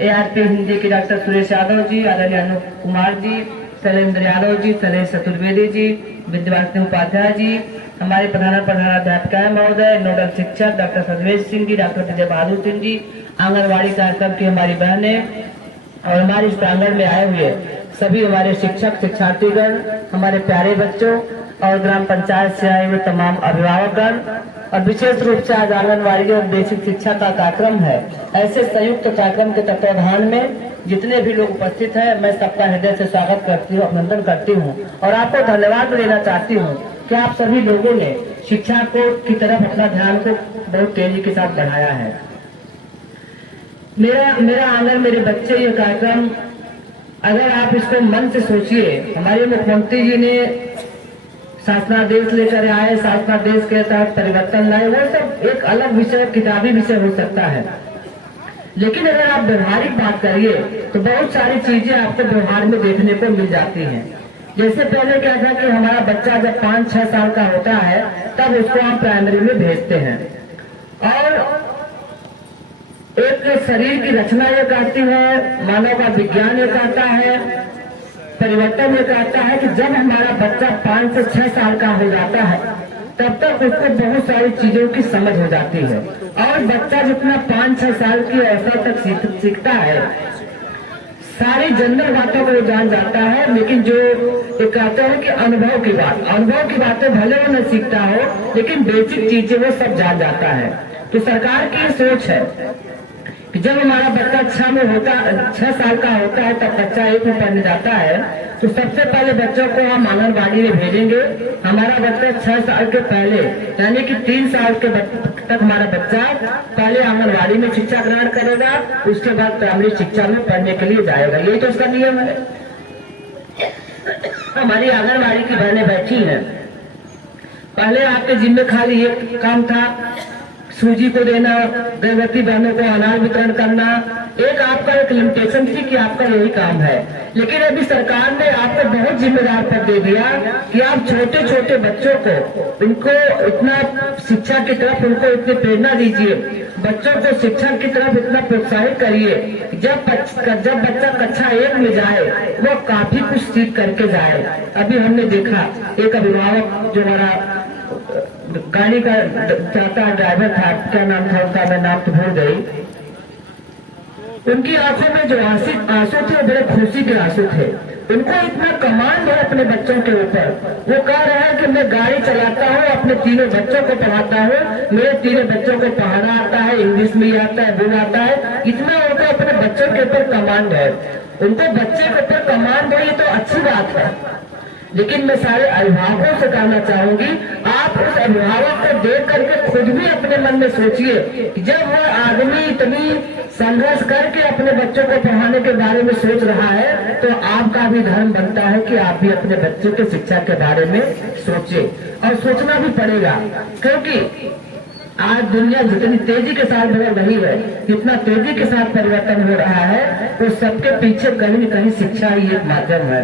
ARP Hindi के doctor Suresh Yadav ji, आदरणीय अनूप कुमार जी, शैलेंद्र यादव जी, शैलेश चतुर्वेदी जी, विद्यावासिनी उपाध्याय जी, हमारे प्रधानाध्यापिका महोदय, नोडल शिक्षक डॉक्टर सदवेश सिंह जी, डॉक्टर विजय बहादुर सिंह जी, आंगनबाड़ी कार्यक्रम की हमारी बहनें और हमारे इस प्रांगण में आए हुए सभी हमारे शिक्षक शिक्षार्थीगण, हमारे प्यारे बच्चों और ग्राम पंचायत से आए हुए तमाम अभिभावकगण, और विशेष रूप से आज आंगनबाड़ी और बेसिक शिक्षा का कार्यक्रम है। ऐसे संयुक्त कार्यक्रम के तत्वाधान में जितने भी लोग उपस्थित हैं, मैं सबका हृदय से स्वागत करती हूँ, अभिनंदन करती हूँ और आपको धन्यवाद देना चाहती हूँ कि आप सभी लोगों ने शिक्षा को की तरफ अपना ध्यान को बहुत तेजी के साथ बढ़ाया है। मेरा आंगन मेरे बच्चे ये कार्यक्रम, अगर आप इसको मन से सोचिए, हमारे मुख्यमंत्री जी ने शासनादेश लेकर आए, शासनादेश के तहत परिवर्तन लाए, वो सब एक अलग विषय, किताबी विषय हो सकता है, लेकिन अगर आप व्यवहारिक बात करिए तो बहुत सारी चीजें आपको व्यवहार में देखने को मिल जाती हैं। जैसे पहले क्या था कि हमारा बच्चा जब 5-6 साल का होता है तब उसको हम प्राइमरी में भेजते हैं, और एक शरीर की रचना ये कहती है, मानव का विज्ञान ये कहता है, परिवर्तन ये कहता है कि जब हमारा बच्चा 5 से 6 साल का हो जाता है तब तक उसको बहुत सारी चीजों की समझ हो जाती है, और बच्चा जितना 5-6 साल की अवस्था तक सीखता है, सारी जनरल बातों को वो जान जाता है, लेकिन जो एक कहते हैं कि अनुभव की बातें भले वो न सीखता हो, लेकिन बेसिक चीजें वो सब जान जाता है। तो सरकार की सोच है कि जब हमारा बच्चा 6 साल का होता है तब बच्चा 1 में पढ़ने जाता है, तो सबसे पहले बच्चों को हम आंगनबाड़ी में भेजेंगे। हमारा बच्चा 6 साल के पहले यानी कि 3 साल के तक हमारा बच्चा पहले आंगनबाड़ी में शिक्षा ग्रहण करेगा, उसके बाद प्राइमरी शिक्षा में पढ़ने के लिए जाएगा। यही तो उसका नियम है। हमारी आंगनबाड़ी की बहनें बैठी हैं, पहले आपके जिम्मे खाली एक काम था, सूजी को देना, गर्भवती बहनों को अनाज वितरण करना, एक आपका एक लिमिटेशन थी कि आपका यही काम है। लेकिन अभी सरकार ने आपको बहुत जिम्मेदार पद दे दिया कि आप छोटे छोटे बच्चों को, उनको इतना शिक्षा की तरफ उनको इतनी प्रेरणा दीजिए, बच्चों को शिक्षा की तरफ इतना प्रोत्साहित करिए, जब बच्चा कक्षा 1 में जाए वो काफी कुछ सीख करके जाए। अभी हमने देखा एक अभिभावक जो हमारा गाड़ी का चाहता ड्राइवर था, क्या नाम था उनका, मैं नाम तो भूल गई, उनकी आंखों में जो आंसू थे बड़े खुशी के आंसू थे। उनको इतना कमांड है अपने बच्चों के ऊपर, वो कह रहे हैं कि मैं गाड़ी चलाता हूँ, अपने तीनों बच्चों को पढ़ाता हूँ, मेरे तीनों बच्चों को पढ़ाना आता है, इंग्लिश भी आता है, बोल आता है, इतना उनको अपने बच्चों के ऊपर कमांड है। उनको बच्चे के ऊपर कमांड है, ये तो अच्छी बात है, लेकिन मैं सारे अभिभावकों से कहना चाहूंगी, आप उस अभिभावक को देख करके खुद भी अपने मन में सोचिए कि जब वह आदमी इतनी संघर्ष करके अपने बच्चों को पढ़ाने के बारे में सोच रहा है, तो आपका भी धर्म बनता है कि आप भी अपने बच्चों के शिक्षा के बारे में सोचिए, और सोचना भी पड़ेगा, क्योंकि आज दुनिया जितनी तेजी के साथ बदल रही है, जितना तेजी के साथ परिवर्तन हो रहा है, तो सबके पीछे कहीं न कहीं शिक्षा ही एक माध्यम है।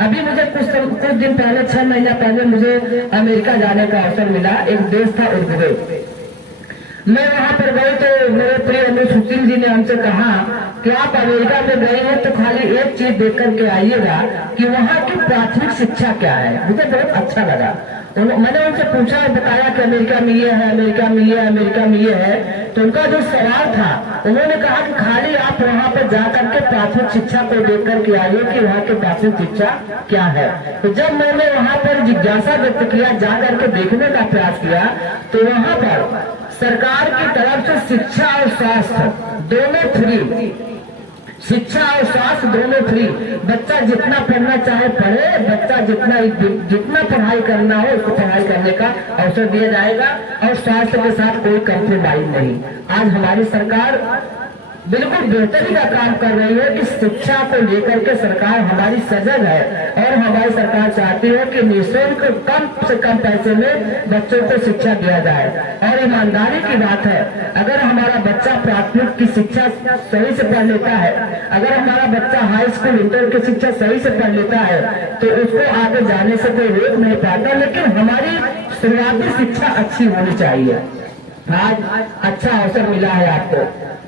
अभी मुझे कुछ दिन पहले, 6 महीना पहले मुझे अमेरिका जाने का अवसर मिला। एक देश था उरुग्वे। मैं वहां पर गई तो मेरे प्रिय अमित सुशील जी ने हमसे कहा कि आप अमेरिका में गए हैं तो खाली एक चीज देख करके आइएगा कि वहाँ की प्राथमिक शिक्षा क्या है। मुझे बहुत अच्छा लगा। मैंने उनसे पूछा, बताया कि अमेरिका में ये है, अमेरिका में ये है, अमेरिका में ये है, तो उनका जो सवाल था, उन्होंने कहा कि खाली आप वहाँ पर जाकर के प्राथमिक शिक्षा को देख करके आइए कि वहाँ की प्राथमिक शिक्षा क्या है। तो जब मैंने वहाँ पर जिज्ञासा व्यक्त किया, जाकर के देखने का प्रयास किया, तो वहाँ पर सरकार की तरफ से शिक्षा और स्वास्थ्य दोनों फ्री, शिक्षा और स्वास्थ्य दोनों फ्री। बच्चा जितना पढ़ना चाहे पढ़े, बच्चा जितना पढ़ाई करना हो उसको पढ़ाई करने का अवसर दिया जाएगा, और स्वास्थ्य के साथ कोई कॉम्प्रोमाइज नहीं। आज हमारी सरकार बिल्कुल बेहतरी का काम कर रही है कि शिक्षा को लेकर के सरकार हमारी सजग है, और हमारी सरकार चाहती है कि निःशुल्क कम से कम पैसे में बच्चों को शिक्षा दिया जाए। और ईमानदारी की बात है, अगर हमारा बच्चा प्राथमिक की शिक्षा सही से पढ़ लेता है, अगर हमारा बच्चा हाई स्कूल इंटर की शिक्षा सही से पढ़ लेता है, तो उसको आगे जाने से कोई रोक नहीं पाता। लेकिन हमारी शुरुआती शिक्षा अच्छी होनी चाहिए। आज अच्छा अवसर मिला है आपको,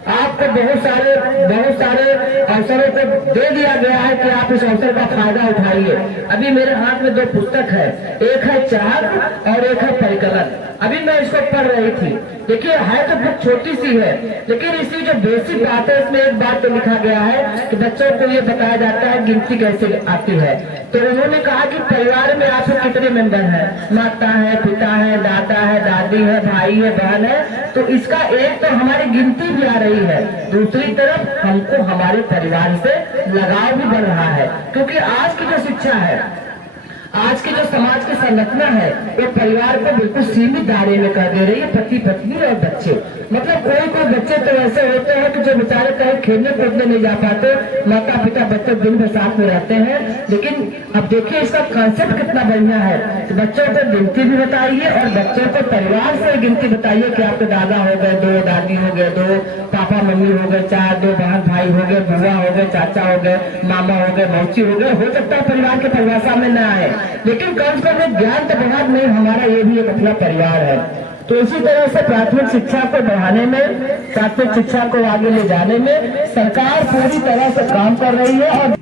आपको बहुत सारे अवसरों को दे दिया गया है कि आप इस अवसर का फायदा उठाइए। अभी मेरे हाथ में 2 पुस्तक है, एक है चाक और एक है परिकलन। अभी मैं इसको पढ़ रही थी। देखिए है तो बहुत छोटी सी है, लेकिन इसकी जो बेसिक बात है इसमें एक बात तो लिखा गया है कि बच्चों को ये बताया जाता है गिनती कैसे आती है। तो उन्होंने कहा कि परिवार में आपके कितने मेंबर हैं, माता है, पिता है, दादा है, दादी है, भाई है, बहन है। तो इसका एक तो हमारी गिनती भी आ रही है, दूसरी तरफ हमको हमारे परिवार से लगाव भी बढ़ रहा है। क्योंकि आज की जो शिक्षा है, आज की जो समाज की संरचना है, वो परिवार को बिल्कुल सीमित दायरे में कर दे रही है। पति पत्नी और बच्चे, मतलब कोई बच्चे तो ऐसे होते हैं कि जो बेचारे कहीं खेलने कूदने नहीं जा पाते, माता पिता बच्चे दिन भर साथ में रहते हैं। लेकिन अब देखिए इसका कॉन्सेप्ट कितना बढ़िया है कि बच्चों को गिनती भी बताइए और बच्चों को परिवार से गिनती बताइए कि आपके दादा हो गए 2, दादी हो गए 2, पापा मम्मी हो गए 4, 2 बहन भाई हो गए, बुआ हो गए, चाचा हो गए, मामा हो गए, मौसी हो गए। हो सकता है परिवार के परिभाषा में न आए, लेकिन कम से कम ज्ञान तो बहुत नहीं, हमारा ये भी एक अपना परिवार है। तो इसी तरह से प्राथमिक शिक्षा को बढ़ाने में, प्राथमिक शिक्षा को आगे ले जाने में सरकार पूरी तरह से काम कर रही है। और